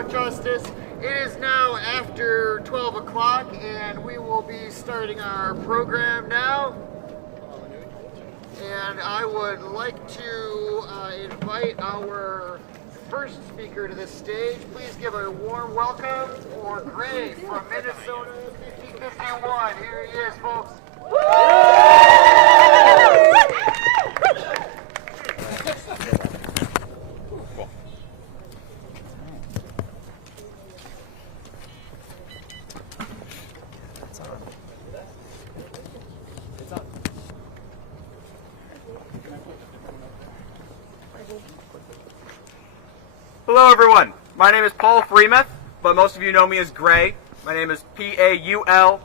about justice. It is now after 12 o'clock and we will be starting our program now. And I would like to invite our first speaker to the stage. Please give a warm welcome for Gray from Minnesota 5051. Here he is, folks. Hello everyone, my name is Paul Freemuth, but most of you know me as Gray. My name is Paulfreimuth.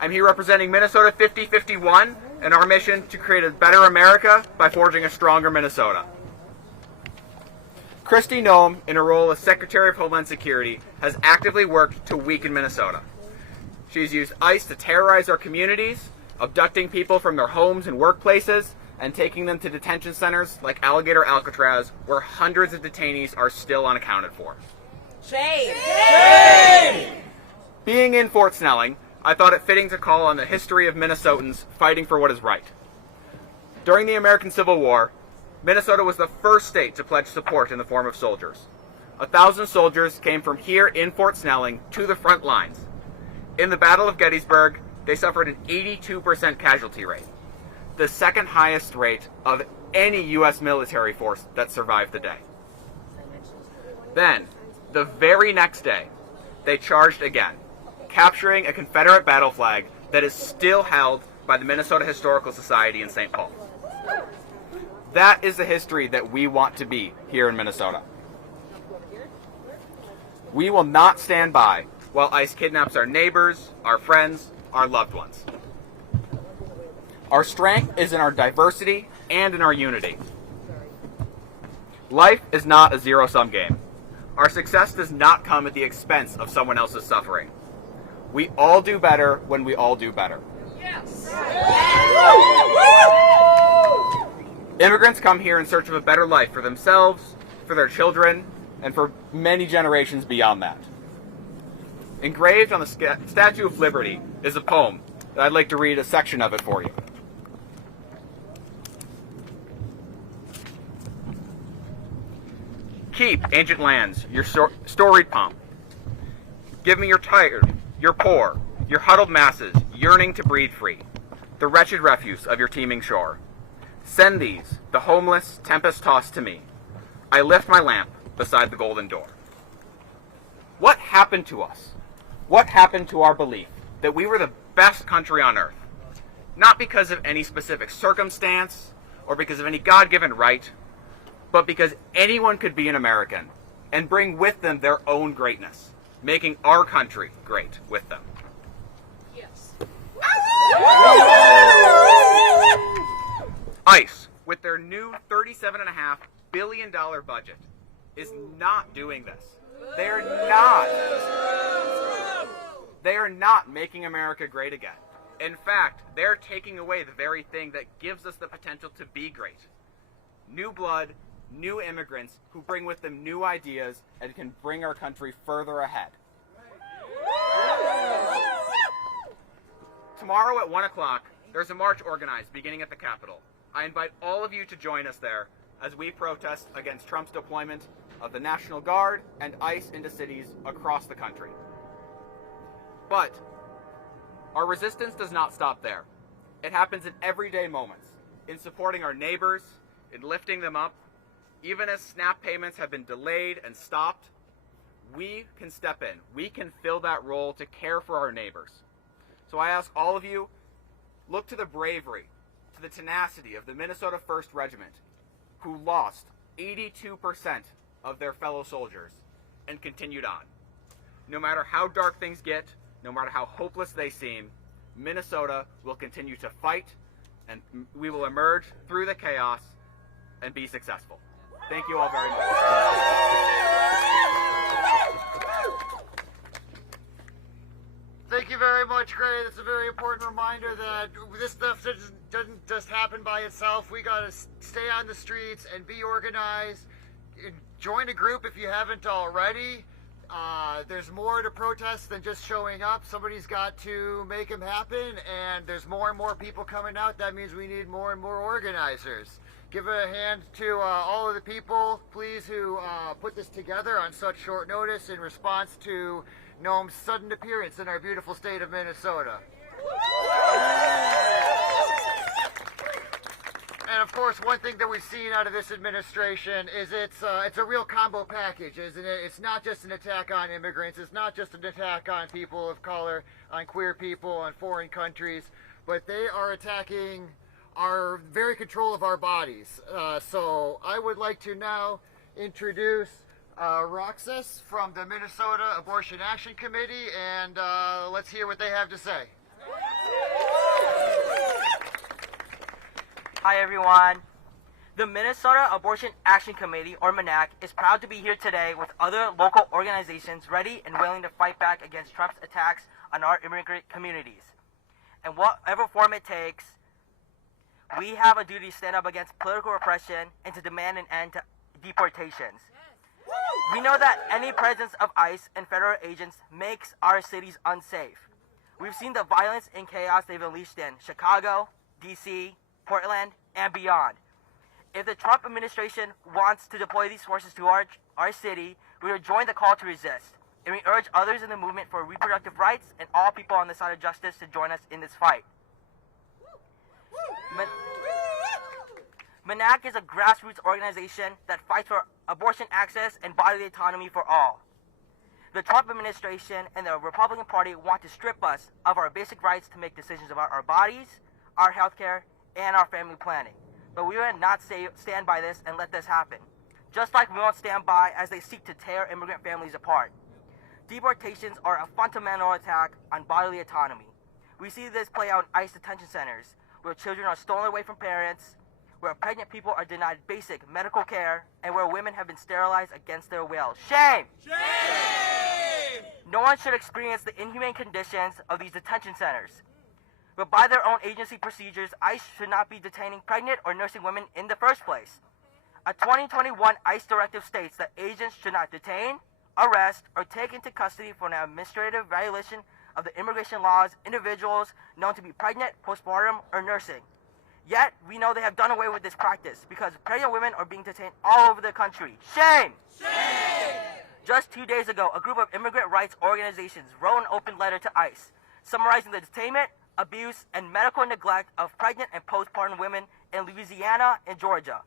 I'm here representing Minnesota 5051 and our mission to create a better America by forging a stronger Minnesota. Kristi Noem, in her role as Secretary of Homeland Security, has actively worked to weaken Minnesota. She's used ICE to terrorize our communities, abducting people from their homes and workplaces, and taking them to detention centers like Alligator Alcatraz, where hundreds of detainees are still unaccounted for. Shame! Shame! Being in Fort Snelling, I thought it fitting to call on the history of Minnesotans fighting for what is right. During the American Civil War, Minnesota was the first state to pledge support in the form of soldiers. 1,000 soldiers came from here in Fort Snelling to the front lines. In the Battle of Gettysburg, they suffered an 82% casualty rate, the second highest rate of any U.S. military force that survived the day. Then, the very next day, they charged again, capturing a Confederate battle flag that is still held by the Minnesota Historical Society in St. Paul. That is the history that we want to be here in Minnesota. We will not stand by while ICE kidnaps our neighbors, our friends, our loved ones. Our strength is in our diversity and in our unity. Life is not a zero-sum game. Our success does not come at the expense of someone else's suffering. We all do better when we all do better. Yes! Immigrants come here in search of a better life for themselves, for their children, and for many generations beyond that. Engraved on the Statue of Liberty is a poem that I'd like to read a section of it for you. Keep, ancient lands, your storied pomp. Give me your tired, your poor, your huddled masses, yearning to breathe free, the wretched refuse of your teeming shore. Send these, the homeless, tempest-tossed to me. I lift my lamp beside the golden door. What happened to us? What happened to our belief that we were the best country on earth? Not because of any specific circumstance or because of any God-given right, but because anyone could be an American and bring with them their own greatness, making our country great with them. Yes. ICE, with their new $37.5 billion budget, is not doing this. They are not making America great again. In fact, they're taking away the very thing that gives us the potential to be great. New blood, new immigrants who bring with them new ideas and can bring our country further ahead. Tomorrow at 1 o'clock, there's a march organized beginning at the Capitol. I invite all of you to join us there as we protest against Trump's deployment of the National Guard and ICE into cities across the country. But our resistance does not stop there. It happens in everyday moments, in supporting our neighbors, in lifting them up. Even as SNAP payments have been delayed and stopped, we can step in. We can fill that role to care for our neighbors. So I ask all of you, look to the bravery, to the tenacity of the Minnesota 1st Regiment, who lost 82% of their fellow soldiers and continued on. No matter how dark things get, no matter how hopeless they seem, Minnesota will continue to fight, and we will emerge through the chaos and be successful. Thank you all very much. Thank you very much, Gray. That's a very important reminder that this stuff doesn't just happen by itself. We got to stay on the streets and be organized join a group if you haven't already. There's more to protest than just showing up. Somebody's got to make them happen, and there's more and more people coming out. That means we need more and more organizers. Give a hand to all of the people, please, who put this together on such short notice in response to Noem's sudden appearance in our beautiful state of Minnesota. And of course, one thing that we've seen out of this administration is it's a real combo package, isn't it? It's not just an attack on immigrants. It's not just an attack on people of color, on queer people, on foreign countries, but they are attacking our very control of our bodies. So I would like to now introduce Roxas from the Minnesota Abortion Action Committee, and let's hear what they have to say. Hi everyone. The Minnesota Abortion Action Committee, or MANAC, is proud to be here today with other local organizations ready and willing to fight back against Trump's attacks on our immigrant communities. And whatever form it takes, we have a duty to stand up against political repression and to demand an end to deportations. We know that any presence of ICE and federal agents makes our cities unsafe. We've seen the violence and chaos they've unleashed in Chicago, DC, Portland, and beyond. If the Trump administration wants to deploy these forces to our city, we will join the call to resist. And we urge others in the movement for reproductive rights and all people on the side of justice to join us in this fight. MANAC is a grassroots organization that fights for abortion access and bodily autonomy for all. The Trump administration and the Republican Party want to strip us of our basic rights to make decisions about our bodies, our health care, and our family planning. But we will not stand by this and let this happen. Just like we won't stand by as they seek to tear immigrant families apart. Deportations are a fundamental attack on bodily autonomy. We see this play out in ICE detention centers, where children are stolen away from parents, where pregnant people are denied basic medical care, and where women have been sterilized against their will. Shame! Shame! No one should experience the inhumane conditions of these detention centers. But by their own agency procedures, ICE should not be detaining pregnant or nursing women in the first place. A 2021 ICE directive states that agents should not detain, arrest, or take into custody for an administrative violation of the immigration laws individuals known to be pregnant, postpartum, or nursing. Yet, we know they have done away with this practice because pregnant women are being detained all over the country. Shame! Shame! Just 2 days ago, a group of immigrant rights organizations wrote an open letter to ICE, summarizing the detainment, abuse, and medical neglect of pregnant and postpartum women in Louisiana and Georgia.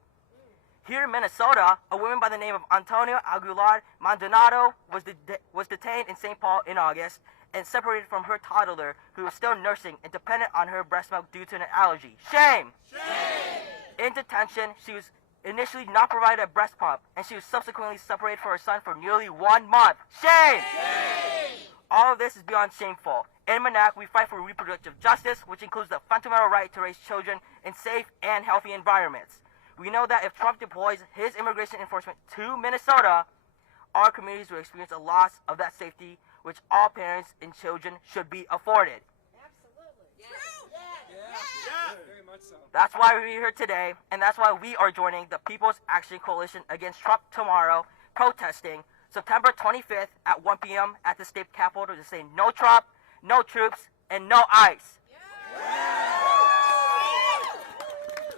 Here in Minnesota, a woman by the name of Antonio Aguilar Maldonado was detained in St. Paul in August and separated from her toddler, who was still nursing and dependent on her breast milk due to an allergy. Shame! Shame! In detention, she was initially not provided a breast pump, and she was subsequently separated from her son for nearly 1 month. Shame! Shame! All of this is beyond shameful. In MANAC, we fight for reproductive justice, which includes the fundamental right to raise children in safe and healthy environments. We know that if Trump deploys his immigration enforcement to Minnesota, our communities will experience a loss of that safety, which all parents and children should be afforded. Absolutely. Yeah. Very much so. That's why we're here today, and that's why we are joining the People's Action Coalition Against Trump tomorrow, protesting September 25th at 1 p.m. at the state capitol to say no Trump, no troops, and no ICE. Yeah.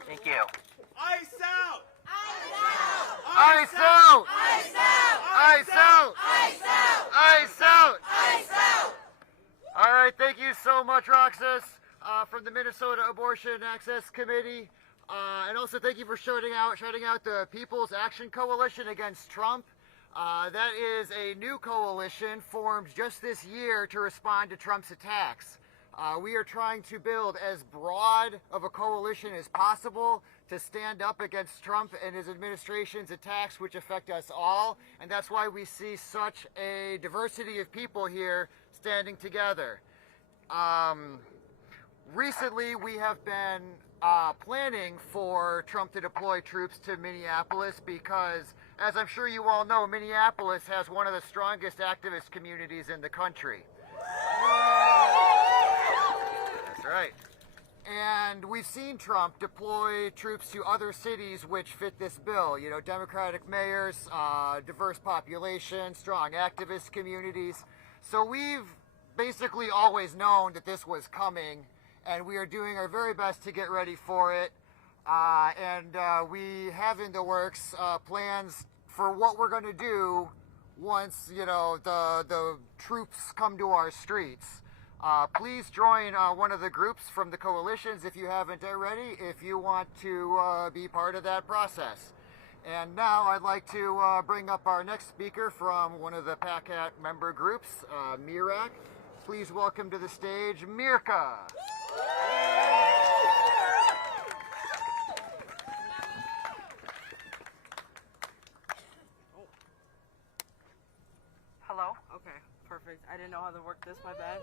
Thank you. ICE out! ICE out! ICE out! ICE out! ICE out! ICE out! ICE out! All right, thank you so much, Roxas, from the Minnesota Abortion Access Committee. And also thank you for shouting out the People's Action Coalition Against Trump. That is a new coalition formed just this year to respond to Trump's attacks. We are trying to build as broad of a coalition as possible to stand up against Trump and his administration's attacks, which affect us all. And that's why we see such a diversity of people here standing together. Recently, we have been planning for Trump to deploy troops to Minneapolis because, as I'm sure you all know, Minneapolis has one of the strongest activist communities in the country. That's right. And we've seen Trump deploy troops to other cities which fit this bill. You know, Democratic mayors, diverse population, strong activist communities. So we've basically always known that this was coming, and we are doing our very best to get ready for it. We have in the works plans for what we're going to do once, you know, the troops come to our streets. Please join one of the groups from the coalitions if you haven't already, if you want to be part of that process. And now I'd like to bring up our next speaker from one of the PACAT member groups, Mirak. Please welcome to the stage, Mirka. Hello? Okay, perfect. I didn't know how to work this, my bad.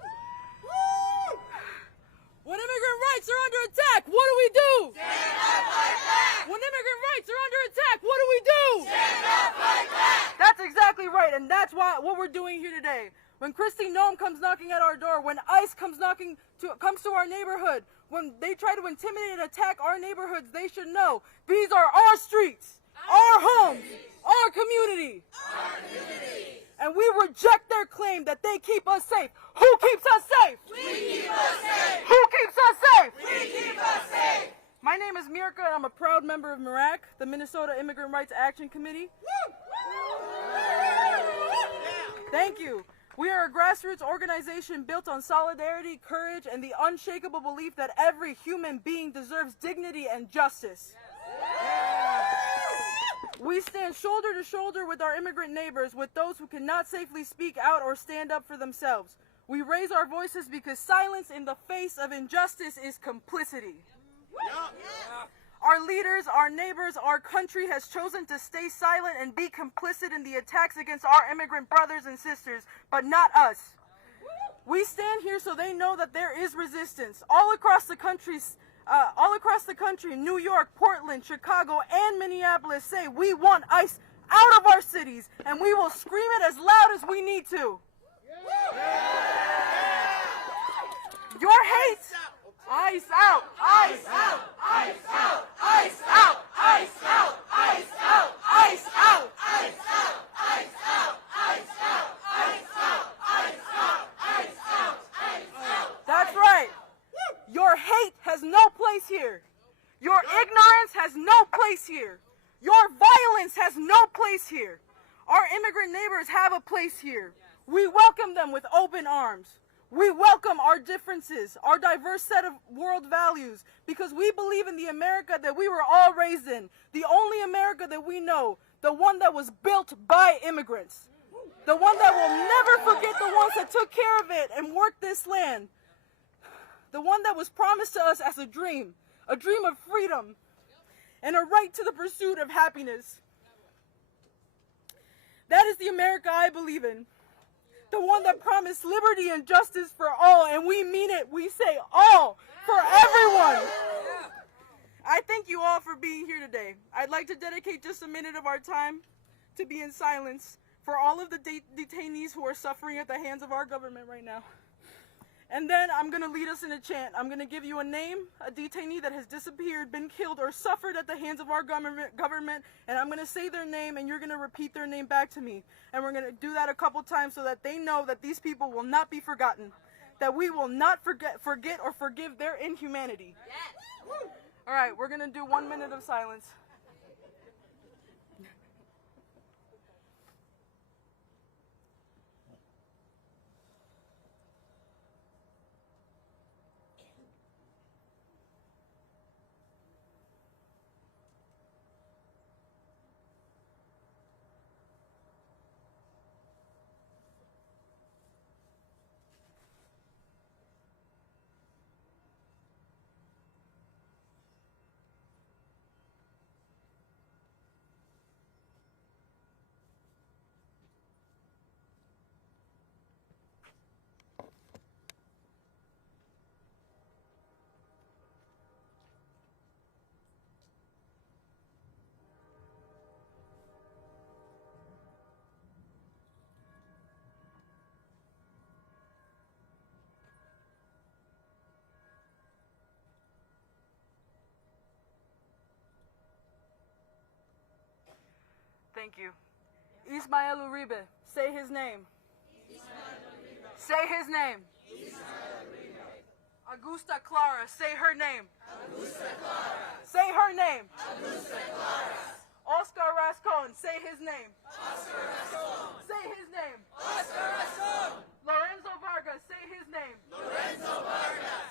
When immigrant rights are under attack, what do we do? Stand up, fight back! When immigrant rights are under attack, what do we do? Stand up, fight back! That's exactly right, and that's what we're doing here today. When Kristi Noem comes knocking at our door, when ICE comes to our neighborhood, when they try to intimidate and attack our neighborhoods, they should know these are our streets, our homes, our community. Our community. And we reject their claim that they keep us safe. Who keeps us safe? We keep us safe. Who keeps us safe? We keep us safe. My name is Mirka, and I'm a proud member of MIRAC, the Minnesota Immigrant Rights Action Committee. Thank you. We are a grassroots organization built on solidarity, courage, and the unshakable belief that every human being deserves dignity and justice. We stand shoulder to shoulder with our immigrant neighbors, with those who cannot safely speak out or stand up for themselves. We raise our voices because silence in the face of injustice is complicity. Our leaders, our neighbors, our country has chosen to stay silent and be complicit in the attacks against our immigrant brothers and sisters, but not us. We stand here so they know that there is resistance. All across the country, New York, Portland, Chicago, and Minneapolis say we want ICE out of our cities, and we will scream it as loud as we need to. Your hate, ICE out, ICE out, ICE out, ICE out, ICE out, ICE out, ICE out, ICE out, ICE out, ICE out, ICE out, ICE out, ICE out, ICE out. That's right. Your hate has no place here. Your ignorance has no place here. Your violence has no place here. Our immigrant neighbors have a place here. We welcome them with open arms. We welcome our differences, our diverse set of world values, because we believe in the America that we were all raised in, the only America that we know, the one that was built by immigrants, the one that will never forget the ones that took care of it and worked this land, the one that was promised to us as a dream of freedom, and a right to the pursuit of happiness. That is the America I believe in. The one that promised liberty and justice for all, and we mean it. We say all, for everyone. I thank you all for being here today. I'd like to dedicate just a minute of our time to be in silence for all of the detainees who are suffering at the hands of our government right now. And then I'm going to lead us in a chant. I'm going to give you a name, a detainee that has disappeared, been killed, or suffered at the hands of our government, and I'm going to say their name, and you're going to repeat their name back to me. And we're going to do that a couple times so that they know that these people will not be forgotten, that we will not forget or forgive their inhumanity. Yes. All right, we're going to do 1 minute of silence. Thank you. Ismael Uribe, say his name. Say his name. Augusta Clara, say her name. Say her name. Oscar Rascon, say his name. Say his name. Lorenzo Vargas, say his name.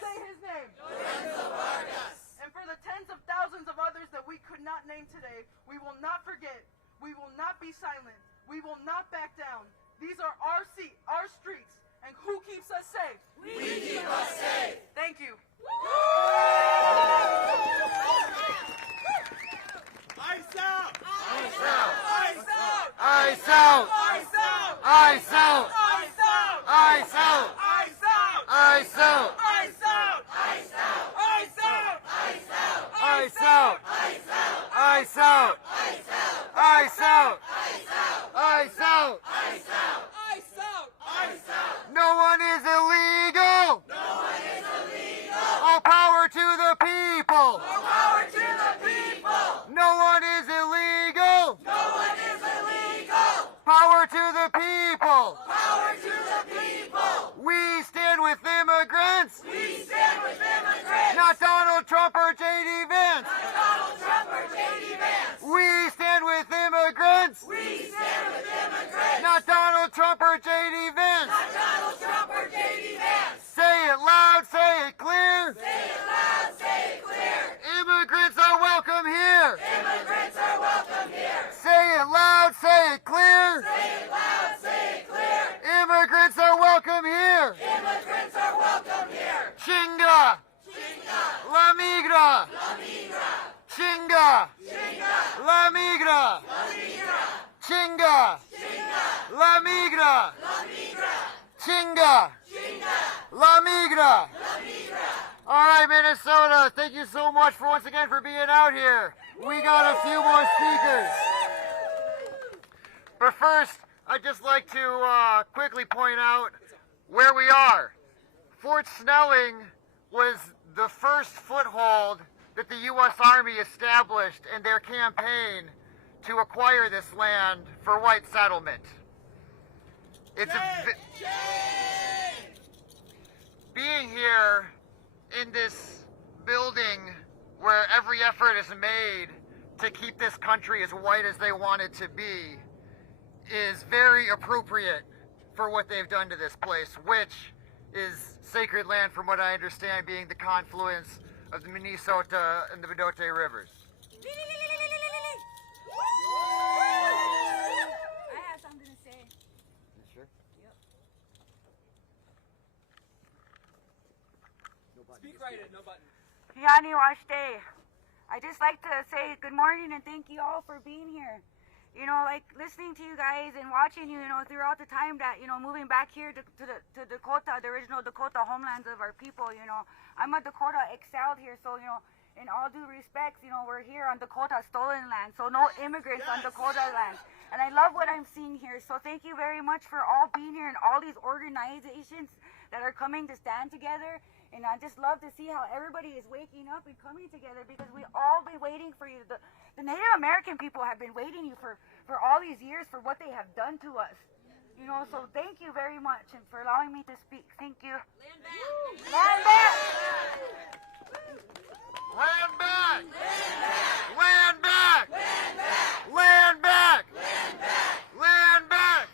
Say his name. And for the tens of thousands of others that we could not name today, we will not forget. We will not be silent. We will not back down. These are our streets. And who keeps us safe? We keep us safe. Thank you. Ice out! Ice out! Ice out! Ice out! Ice out! Ice out! Ice out! Ice out! Ice out! Ice out! Ice out! Ice out! Ice out! Ice out! Ice out! Ice out! Ice out! Ice out! Ice out! No one is illegal! No one is illegal! All power to the people! Power to the people! No one is illegal! No one is illegal! Power to the people! Power to the people! We stand with immigrants! We stand with immigrants! Not Donald Trump or J.D. Vance! Donald Trump or J.D. Vance! We stand with immigrants! We stand with immigrants! Not Donald Trump or J.D. Vance! Donald Trump or J.D. Vance! Say it loud, say it clear! Say it loud, say it clear! Immigrants are welcome here! Immigrants are welcome here! Say it loud, say it clear! Say it loud, say it clear! Immigrants are welcome here! Immigrants are welcome here! Chinga! Chinga! La migra! La migra! Chinga! Chinga! La migra! La migra! Chinga! Chinga! La migra! La migra! Chinga! Chinga! La migra! La migra! All right, Minnesota, thank you so much for once again for being out here. We got a few more speakers. But first, I'd just like to quickly point out where we are. Fort Snelling was the first foothold that the U.S. Army established in their campaign to acquire this land for white settlement. It's being here in this building where every effort is made to keep this country as white as they want it to be is very appropriate for what they've done to this place, which is sacred land from what I understand being the confluence of the Minnesota and the Bodily rivers. I have something to say. You sure? Speak right in, no button. Yani Washte. I just like to say good morning and thank you all for being here. You know, like listening to you guys and watching you, throughout the time that, moving back here to Dakota, the original Dakota homelands of our people, I'm a Dakota exiled here, so, in all due respects, we're here on Dakota stolen land, so no immigrants on Dakota land. And I love what I'm seeing here, so thank you very much for all being here and all these organizations that are coming to stand together. And I just love to see how everybody is waking up and coming together because we all been waiting for you. The Native American people have been waiting you for all these years for what they have done to us. So thank you very much and for allowing me to speak. Thank you. Land back! Land back! Land back! Land back! Land back!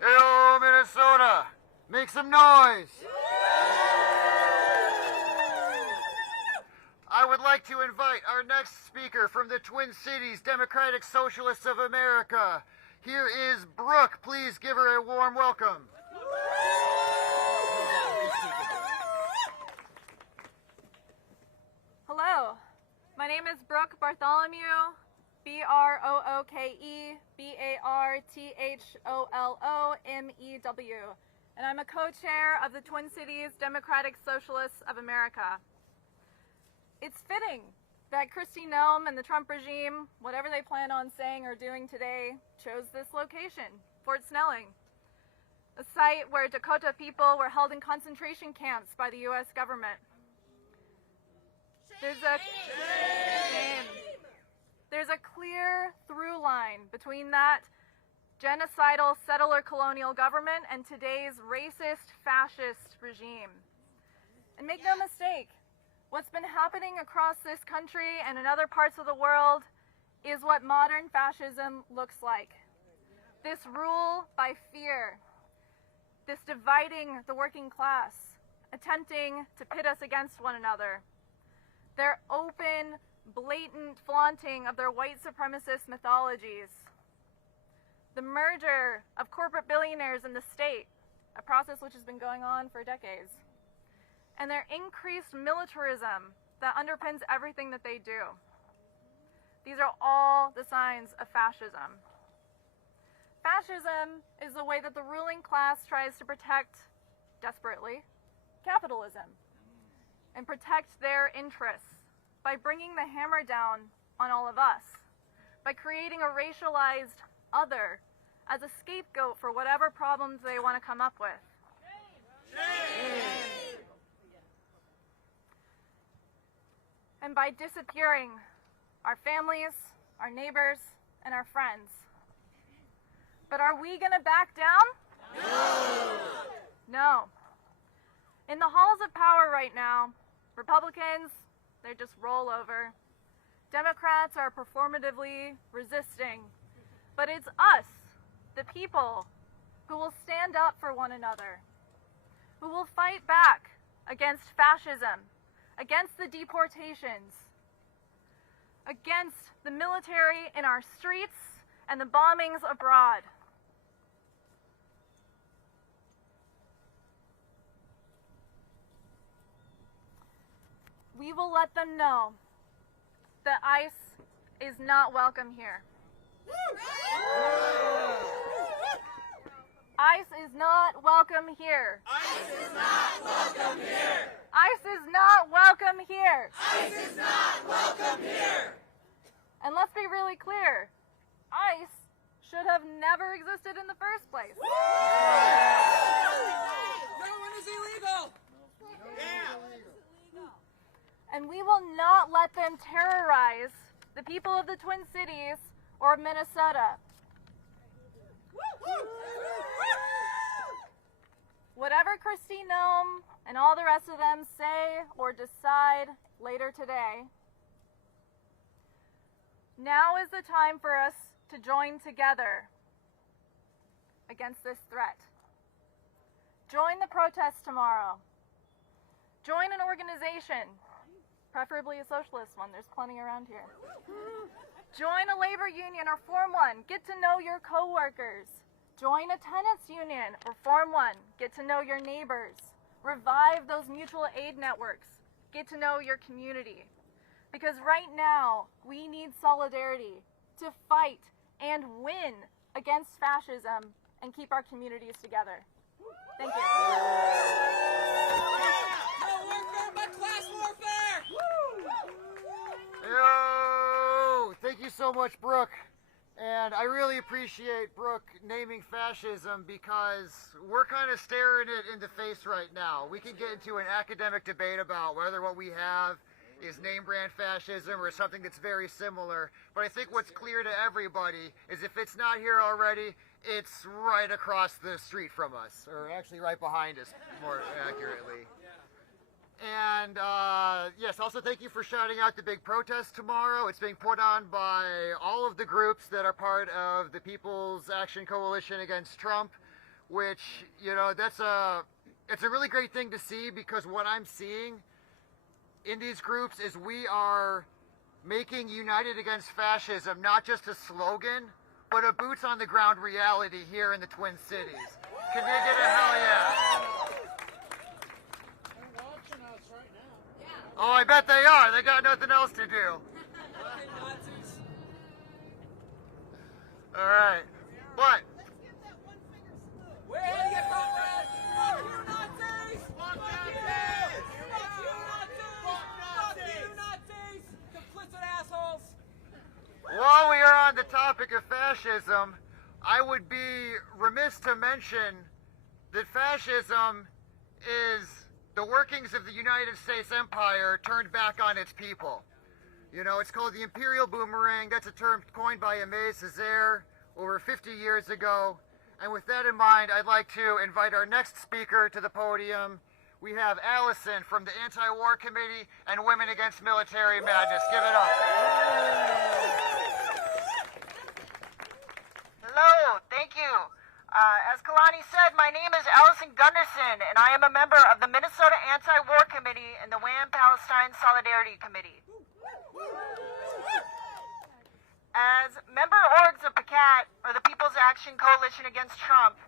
Hello, Minnesota! Make some noise! I would like to invite our next speaker from the Twin Cities Democratic Socialists of America. Here is Brooke. Please give her a warm welcome. Hello, my name is Brooke Bartholomew, BROOKE, and I'm a co-chair of the Twin Cities Democratic Socialists of America. It's fitting that Kristi Noem and the Trump regime, whatever they plan on saying or doing today, chose this location, Fort Snelling, a site where Dakota people were held in concentration camps by the U.S. government. there's a clear through line between that genocidal settler colonial government and today's racist fascist regime. And make no mistake, what's been happening across this country and in other parts of the world is what modern fascism looks like. This rule by fear, this dividing the working class, attempting to pit us against one another, their open, blatant flaunting of their white supremacist mythologies, the merger of corporate billionaires and the state, a process which has been going on for decades, and their increased militarism that underpins everything that they do. These are all the signs of fascism. Fascism is the way that the ruling class tries to protect, desperately, capitalism and protect their interests by bringing the hammer down on all of us, by creating a racialized other as a scapegoat for whatever problems they want to come up with. And by disappearing our families, our neighbors, and our friends. But are we going to back down? No! No. In the halls of power right now, Republicans, they just roll over. Democrats are performatively resisting. But it's us, the people, who will stand up for one another, who will fight back against fascism, against the deportations, against the military in our streets and the bombings abroad. We will let them know that ICE is not welcome here. ICE is not welcome here. ICE is not welcome here. ICE is not welcome here. ICE is not welcome here. And let's be really clear, ICE should have never existed in the first place. No one is illegal. And we will not let them terrorize the people of the Twin Cities or Minnesota. Whatever Kristi Noem and all the rest of them say or decide later today, now is the time for us to join together against this threat. Join the protest tomorrow. Join an organization, preferably a socialist one. There's plenty around here. Join a labor union or form one. Get to know your coworkers. Join a tenants union or form one. Get to know your neighbors. Revive those mutual aid networks. Get to know your community. Because right now, we need solidarity to fight and win against fascism and keep our communities together. Thank you. No warfare but class warfare. Yo! Thank you so much, Brooke. And I really appreciate Brooke naming fascism because we're kind of staring it in the face right now. We can get into an academic debate about whether what we have is name brand fascism or something that's very similar. But I think what's clear to everybody is if it's not here already, it's right across the street from us, or actually right behind us, more accurately. And yes, also thank you for shouting out the big protest tomorrow. It's being put on by all of the groups that are part of the People's Action Coalition Against Trump, which, you know, it's a really great thing to see, because what I'm seeing in these groups is we are making United Against Fascism not just a slogan, but a boots on the ground reality here in the Twin Cities. Can you get a hell yeah? Oh, I bet they are. They got nothing else to do. All right. But We're here to get comrades. Fuck you, Nazis! Fuck Nazis! Fuck you, Nazis! Fuck you, Nazis! Complicit assholes! while we are on the topic of fascism, I would be remiss to mention that fascism is the workings of the United States Empire turned back on its people. You know, it's called the imperial boomerang. That's a term coined by Aimé Césaire over 50 years ago. And with that in mind, I'd like to invite our next speaker to the podium. We have Allison from the Anti-War Committee and Women Against Military Madness. Give it up. Hello, thank you. As Kalani said, my name is Allison Gunderson, and I am a member of the Minnesota Anti-War Committee and the WAM Palestine Solidarity Committee. As member orgs of PACAT, or the People's Action Coalition Against Trump,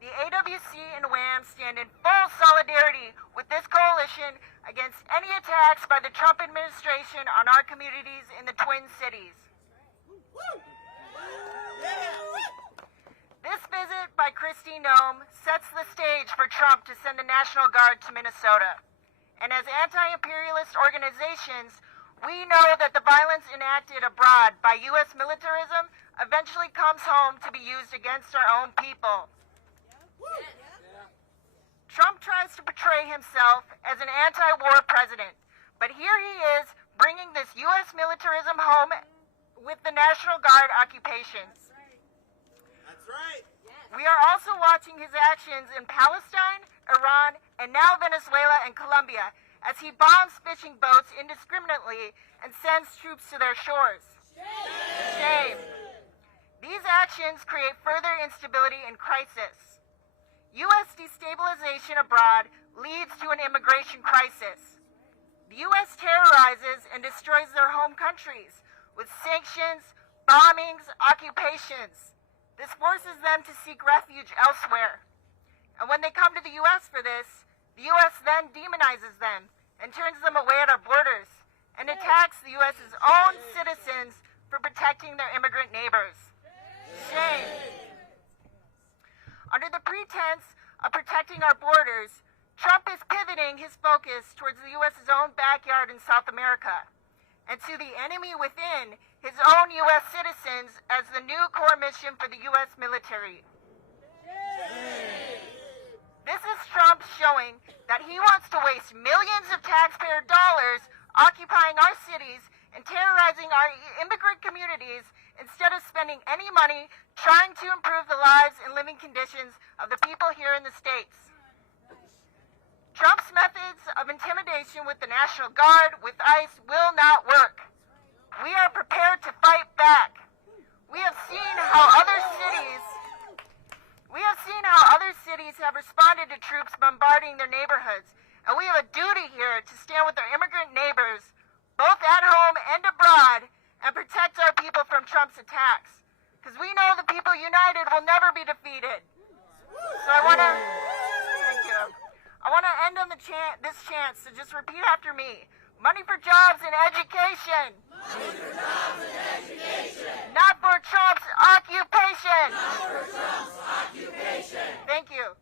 the AWC and WAM stand in full solidarity with this coalition against any attacks by the Trump administration on our communities in the Twin Cities. This visit by Kristi Noem sets the stage for Trump to send the National Guard to Minnesota. And as anti-imperialist organizations, we know that the violence enacted abroad by U.S. militarism eventually comes home to be used against our own people. Trump tries to portray himself as an anti-war president, but here he is bringing this U.S. militarism home with the National Guard occupations. That's right. We are also watching his actions in Palestine, Iran, and now Venezuela and Colombia as he bombs fishing boats indiscriminately and sends troops to their shores. Shame. These actions create further instability and crisis. U.S. destabilization abroad leads to an immigration crisis. The U.S. terrorizes and destroys their home countries with sanctions, bombings, occupations. This forces them to seek refuge elsewhere. And when they come to the U.S. for this, the U.S. then demonizes them and turns them away at our borders and attacks the U.S.'s own citizens for protecting their immigrant neighbors. Shame. Under the pretense of protecting our borders, Trump is pivoting his focus towards the U.S.'s own backyard in South America and to the enemy within, his own U.S. citizens, as the new core mission for the U.S. military. This is Trump showing that he wants to waste millions of taxpayer dollars occupying our cities and terrorizing our immigrant communities instead of spending any money trying to improve the lives and living conditions of the people here in the States. Trump's methods of intimidation with the National Guard, with ICE, will not work. We are prepared to fight back. We have seen how other cities have responded to troops bombarding their neighborhoods, and we have a duty here to stand with our immigrant neighbors, both at home and abroad, and protect our people from Trump's attacks. Because we know the people united will never be defeated. So I want to end on this chance to just repeat after me. Money for jobs and education. Money for jobs and education. Not for Trump's occupation. Not for Trump's occupation. Thank you.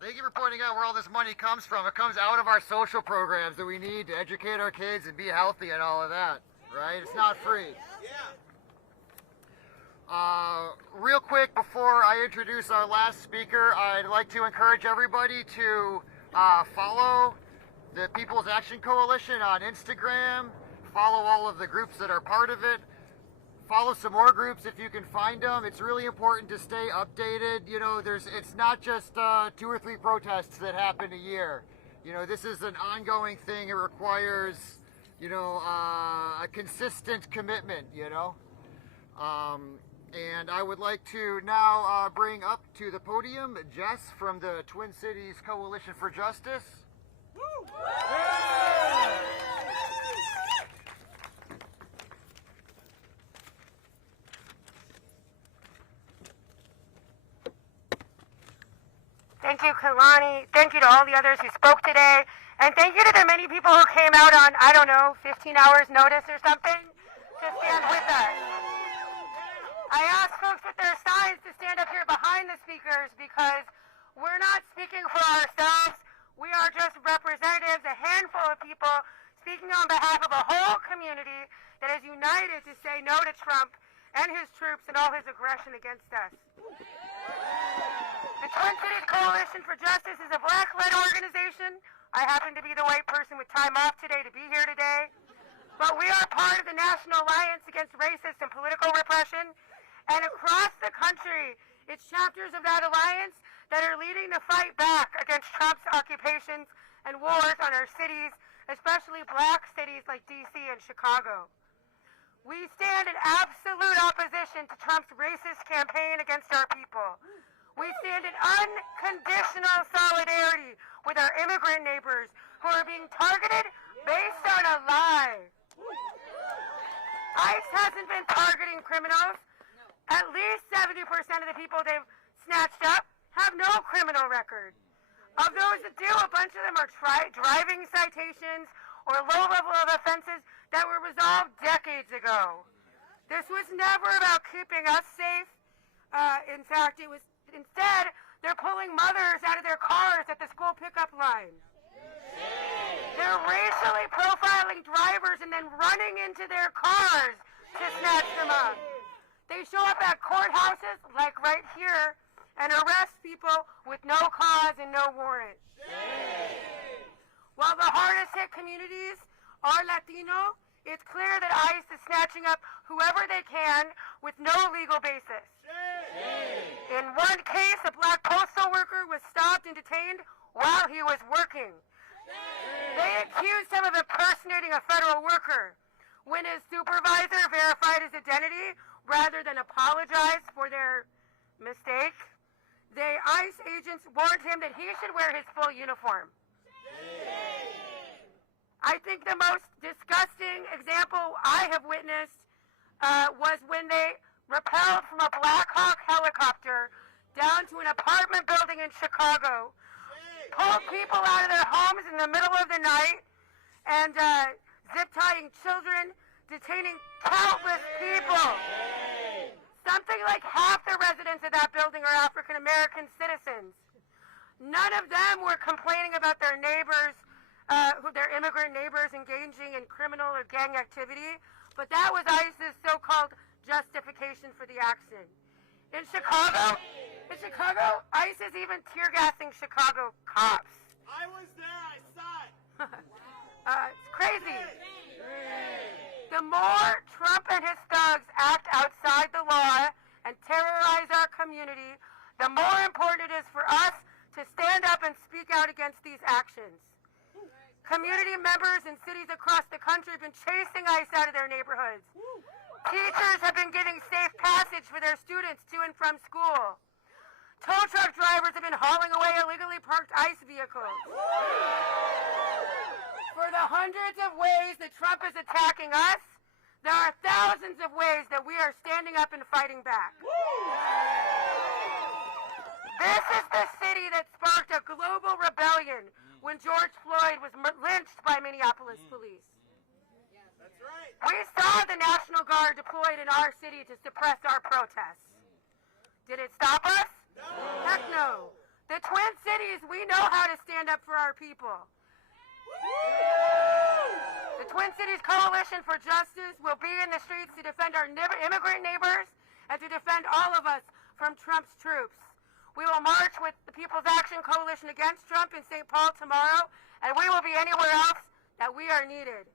Thank you for pointing out where all this money comes from. It comes out of our social programs that we need to educate our kids and be healthy and all of that, right? It's not free. Yeah. Real quick, before I introduce our last speaker, I'd like to encourage everybody to follow the People's Action Coalition on Instagram, follow all of the groups that are part of it, follow some more groups if you can find them. It's really important to stay updated. You know, it's not just 2 or 3 protests that happen a year. You know, this is an ongoing thing. It requires, you know, a consistent commitment, you know. And I would like to now bring up to the podium Jess from the Twin Cities Coalition for Justice. Thank you, Kalani. Thank you to all the others who spoke today. And thank you to the many people who came out on, I don't know, 15 hours notice or something to stand with us. I asked folks with their signs to stand up here behind the speakers because we're not speaking for ourselves. We are just representatives, a handful of people speaking on behalf of a whole community that is united to say no to Trump and his troops and all his aggression against us. The Twin Cities Coalition for Justice is a black-led organization. I happen to be the white person with time off today to be here today. But we are part of the National Alliance Against Racist and Political Repression. And across the country, it's chapters of that alliance that are leading the fight back against Trump's occupations and wars on our cities, especially black cities like D.C. and Chicago. We stand in absolute opposition to Trump's racist campaign against our people. We stand in unconditional solidarity with our immigrant neighbors who are being targeted based on a lie. ICE hasn't been targeting criminals. At least 70% of the people they've snatched up have no criminal record. Of those that do, a bunch of them are driving citations or low-level offenses that were resolved decades ago. This was never about keeping us safe. In fact, it was instead they're pulling mothers out of their cars at the school pickup line. They're racially profiling drivers and then running into their cars to snatch them up. They show up at courthouses, like right here, and arrest people with no cause and no warrant. While the hardest hit communities are Latino, it's clear that ICE is snatching up whoever they can with no legal basis. In one case, a black postal worker was stopped and detained while he was working. They accused him of impersonating a federal worker. When his supervisor verified his identity rather than apologize for their mistake, the ICE agents warned him that he should wear his full uniform. I think the most disgusting example I have witnessed was when they rappelled from a Black Hawk helicopter down to an apartment building in Chicago, pulled people out of their homes in the middle of the night, and zip-tying children, detaining countless people. Something like half the residents of that building are African-American citizens. None of them were complaining about their neighbors, their immigrant neighbors engaging in criminal or gang activity, but that was ICE's so-called justification for the action. In Chicago, ICE is even tear-gassing Chicago cops. I was there, I saw it. It's crazy. The more Trump and his thugs act outside the law and terrorize our community, the more important it is for us to stand up and speak out against these actions. Community members in cities across the country have been chasing ICE out of their neighborhoods. Teachers have been giving safe passage for their students to and from school. Tow truck drivers have been hauling away illegally parked ICE vehicles. For the hundreds of ways that Trump is attacking us, there are thousands of ways that we are standing up and fighting back. This is the city that sparked a global rebellion when George Floyd was lynched by Minneapolis police. That's right. We saw the National Guard deployed in our city to suppress our protests. Did it stop us? No. Heck no. The Twin Cities, we know how to stand up for our people. The Twin Cities Coalition for Justice will be in the streets to defend our immigrant neighbors and to defend all of us from Trump's troops. We will march with the People's Action Coalition against Trump in St. Paul tomorrow, and we will be anywhere else that we are needed.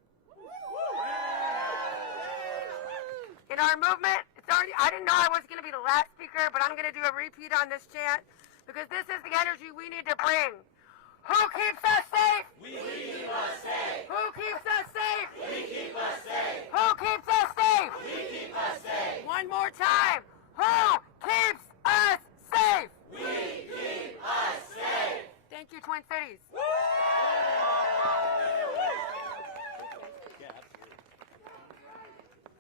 In our movement, I didn't know I was going to be the last speaker, but I'm going to do a repeat on this chant because this is the energy we need to bring. Who keeps us safe? We keep us safe. Who keeps us safe? We keep us safe. Who keeps us safe? We keep us safe. One more time. Who keeps us safe? We keep us safe. Thank you, Twin Cities.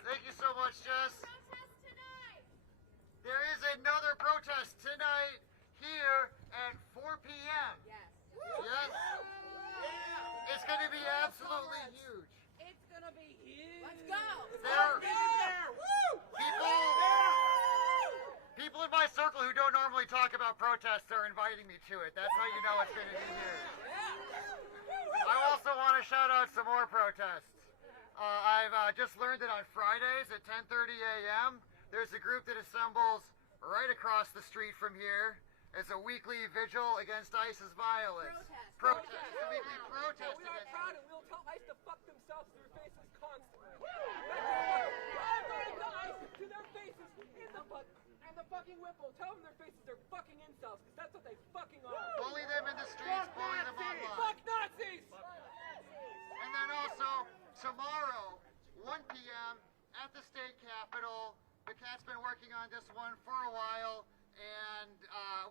Thank you so much, Jess. There is another protest tonight here at 4 p.m. Yes. It's going to be absolutely huge. It's gonna be huge. Let's go. People in my circle who don't normally talk about protests are inviting me to it. That's how you know it's going to be huge. I also want to shout out some more protests. I've just learned that on Fridays at 10:30 a.m. there's a group that assembles right across the street from here It's a weekly vigil against ICE's violence. Protest. It's a weekly protest We are against proud and we'll tell ICE to fuck themselves to their faces constantly. I'm going to tell ICE to their faces in the butt and the fucking Whipple. Tell them their faces are fucking incels, because that's what they fucking are. Bully them in the streets, bully them online. Fuck Nazis! And then also, tomorrow, 1 p.m. at the state capitol. The cat's been working on this one for a while, and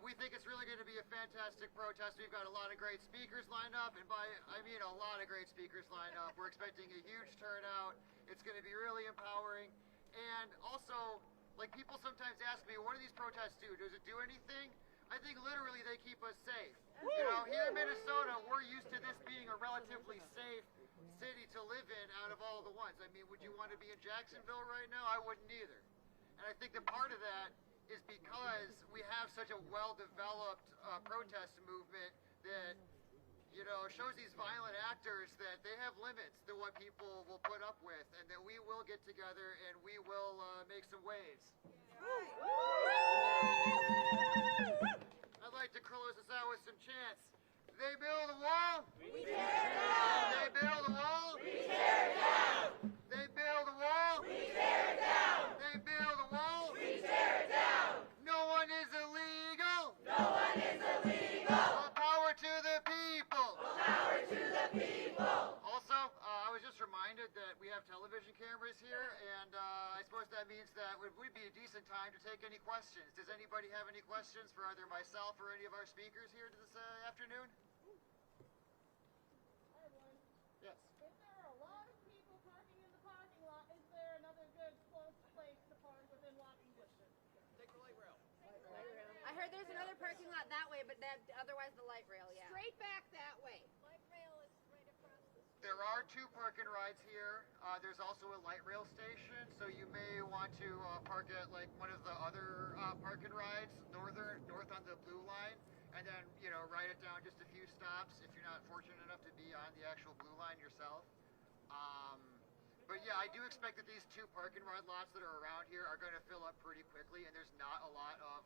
we think it's really going to be a fantastic protest. We've got a lot of great speakers lined up, and I mean a lot of great speakers lined up. We're expecting a huge turnout. It's going to be really empowering. And also, like, people sometimes ask me, what do these protests do? Does it do anything? I think literally they keep us safe. You know, here in Minnesota, we're used to this being a relatively safe city to live in out of all the ones. I mean, would you want to be in Jacksonville right now? I wouldn't either. And I think that part of that is because we have such a well-developed protest movement that, you know, shows these violent actors that they have limits to what people will put up with, and that we will get together and we will make some waves. I'd like to close this out with some chants. They build a wall. We tear it down. They build a wall. We tear it down. They build a wall. We tear it down. They build a wall. We tear it down. No one is illegal. No one is illegal. All power to the people. All power to the people. Also, I was just reminded that we have television cameras here, and I suppose that means that it would be a decent time to take any questions. Does anybody have any questions for either myself or any of our speakers here this afternoon? Hi, everyone. Yes. If there are a lot of people parking in the parking lot, is there another good close place to park within walking distance? Take the light rail. I heard there's another parking lot that way, but otherwise the light rail, yeah. Straight back that way. Light rail is right across the street. There are 2 park and rides here. There's also a light rail station, so you may want to park at like one of the other park and rides, north on the blue line, and then, you know, ride it down just a few stops if you're not fortunate enough to be on the actual blue line yourself. But yeah, I do expect that these 2 park and ride lots that are around here are going to fill up pretty quickly, and there's not a lot of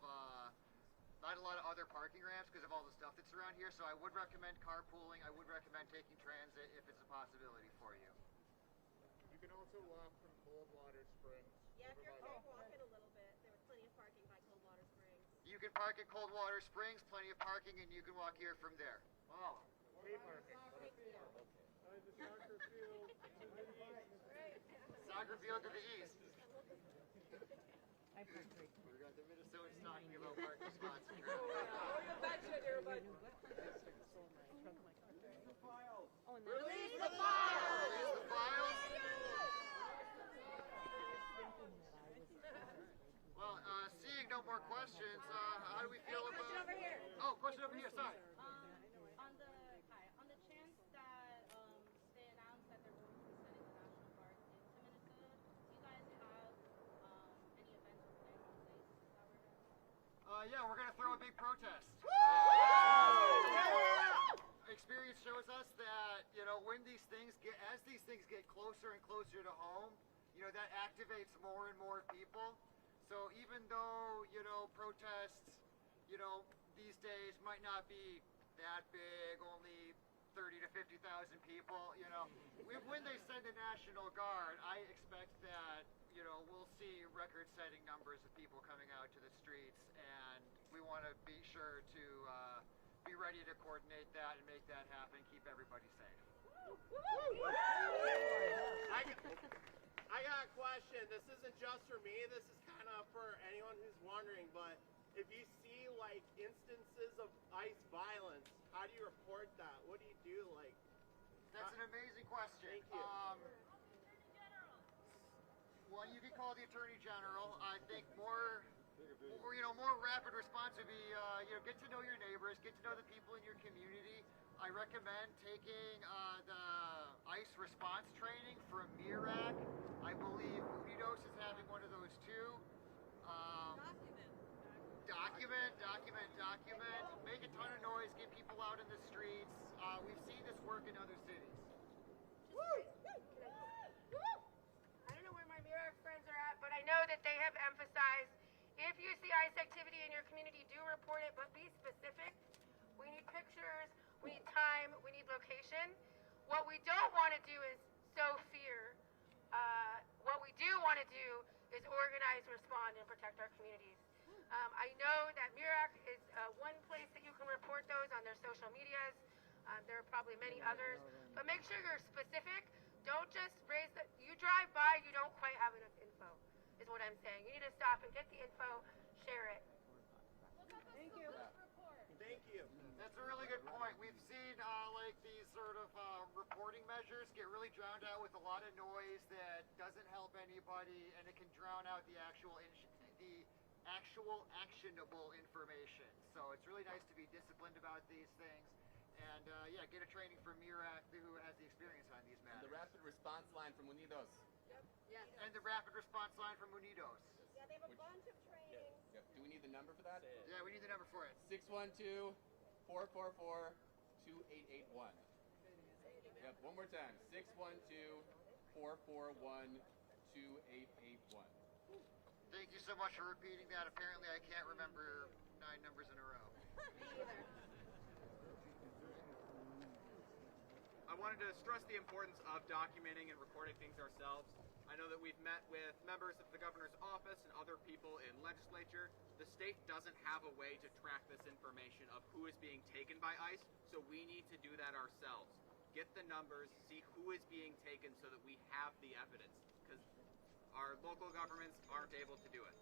other parking ramps because of all the stuff that's around here. So I would recommend carpooling. I would recommend taking transit if it's a possibility for you. You can also walk from Coldwater Springs. Yeah, if you're walking a little bit, there was plenty of parking by Coldwater Springs. You can park at Coldwater Springs, plenty of parking, and you can walk here from there. Oh, free parking. The soccer field to the east. Soccer field to the east. We got the Minnesotans talking about parking spots. Oh, you're bad shit here, bud. Release the files! Release the files. Well, seeing no more questions, how do we feel about... Question over here. Oh, question over here, sorry. On the chance that they announced that they're going to be sending the National Guard into Minnesota, do you guys have any events or plans in place that we're doing? Yeah, we're going to throw a big protest. Experience shows us that, you know, when these things as these things get closer and closer to home, you know, that activates more and more people. So even though, you know, protests, you know, these days might not be that big, only 30 to 50,000 people, you know, when they send the National Guard, I expect that, you know, we'll see record-setting numbers of people coming out to the streets, and we want to be sure to be ready to coordinate that and make that happen, keep everybody safe. I got a question. This isn't just for me. This is kind of for anyone who's wondering. But if you see like instances of ICE violence, how do you report that? What do you do? Like, that's an amazing question. Thank you. Well, you can call the Attorney General. I think more rapid response would be, you know, get to know your neighbors, get to know the people in your community. I recommend taking the ICE response training from MIRAC. I believe Unidos is having one of those too. Document. Make a ton of noise, get people out in the streets. We've seen this work in other cities. I don't know where my MIRAC friends are at, but I know that they have emphasized if you see ICE activity in your community, do report it, but be What we don't want to do is sow fear. What we do want to do is organize, respond, and protect our communities. I know that MIRAC is one place that you can report those on their social medias. There are probably many others, but make sure you're specific. Don't just raise the, you drive by, you don't quite have enough info, is what I'm saying. You need to stop and get the info, share it. Thank you. Thank you. That's a really good point. We've seen like these sort of reporting measures get really drowned out with a lot of noise that doesn't help anybody, and it can drown out the actual actionable information. So it's really nice to be disciplined about these things. And yeah, get a training from MIRAC who has the experience on these matters. And the rapid response line from Unidos. Yep. Yes. And the rapid response line from Unidos. Yeah, they have a bunch of trainings. Yep. Do we need the number for that? Yeah, we need the number for it. 612-444-2881. Yep, one more time. 612-441-2881. Thank you so much for repeating that. Apparently I can't remember 9 numbers in a row. Me either. I wanted to stress the importance of documenting and recording things ourselves. I know that we've met with members of the governor's office and other people in legislature. The state doesn't have a way to track this information of who is being taken by ICE, so we need to do that ourselves. Get the numbers, see who is being taken so that we have the evidence, because our local governments aren't able to do it.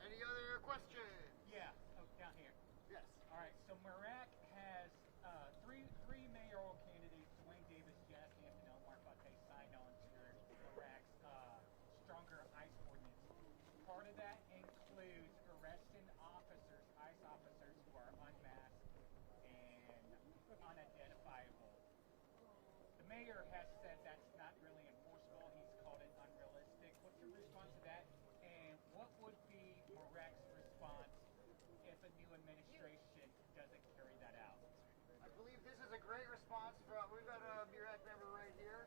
Any other questions? Yeah, oh, down here. Yes. All right, so MIRAC has three mayoral candidates, Dwayne Davis, Jazz Hampton, Omar Fateh, signed on to MIRAC's stronger ICE ordinance. Part of that includes arresting officers, ICE officers who are unmasked and unidentifiable. The mayor has said that's not really enforceable. He's called it unrealistic. What's your response to that? And what would be MIRAC's response if a new administration doesn't carry that out? I believe this is a great response from, we've got a MIRAC member right here.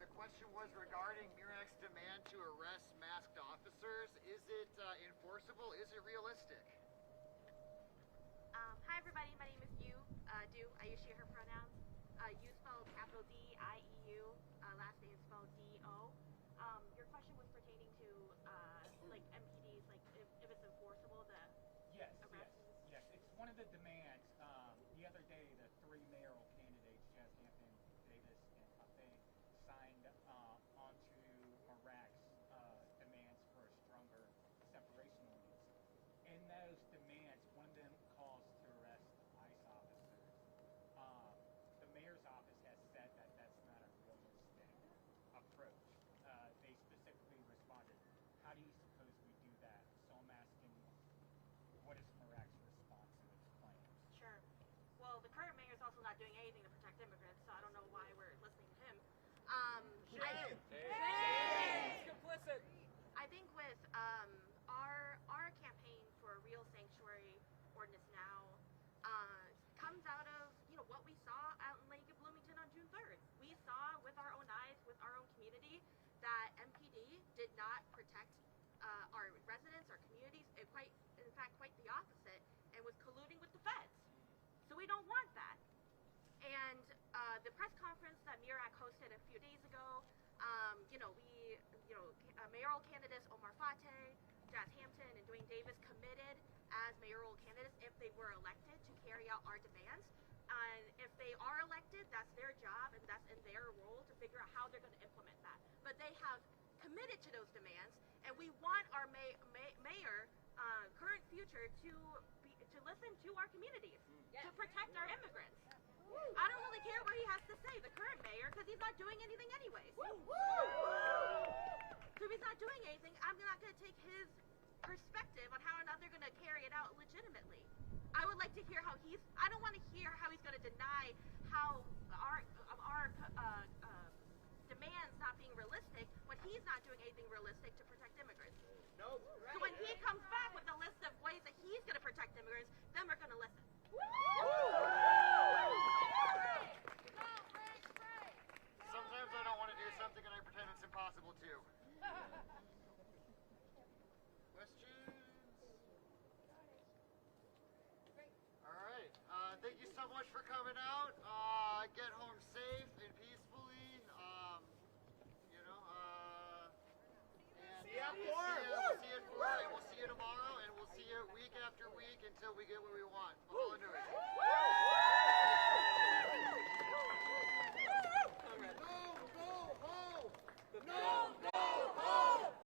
The question was regarding MIRAC's demand to arrest masked officers. Is it enforceable? Is it realistic? Hi everybody, my name is Yu, Do, I use she, her pronouns. Yu spelled capital D-I-E-U, last name is spelled D-O. Your question was pertaining to like MPDs, like if it's enforceable, the arrest? Yes, it's one of the demands. The other day, the 3 mayoral candidates, Jazz Hampton, Davis, and Fateh, signed onto MIRAC's demands for a stronger separation ordinance. In those demands, one of them calls to arrest ICE officers. The mayor's office has said that that's not a realistic approach. They specifically responded, how do you suppose we do that? So I'm asking, what is MIRAC's response to those claims? Sure. Well, the current mayor is also not doing anything to protect immigrants, so I don't know why we're listening to him. Shame! Shame! Complicit! I think with our campaign for a real sanctuary ordinance now comes out of what we saw out in Lake of Bloomington on June 3rd. We saw with our own eyes, with our own community, that MPD did not protect our residents, our communities, and in fact, quite the opposite, and was colluding with the feds. So we don't want that. And the press conference that MIRAC hosted a few days ago, mayoral candidates Omar Fateh, Jazz Hampton, and Dwayne Davis committed as mayoral candidates if they were elected to carry out our demands. And if they are elected, that's their job and that's in their role to figure out how they're going to implement that. But they have committed to those demands, and we want our mayor, current, future, to listen to our communities, to protect our immigrants. I don't really care what he has to say, the current mayor, because he's not doing anything anyways. So if he's not doing anything, I'm not going to take his perspective on how or not they're going to carry it out legitimately. I would like to hear how I don't want to hear how he's going to deny how our demands not being realistic when he's not doing anything realistic to protect immigrants. Nope. So when he comes back with a list of ways that he's going to protect immigrants, then we're going to listen. Sometimes I don't want to do something and I pretend it's impossible to. Questions? for coming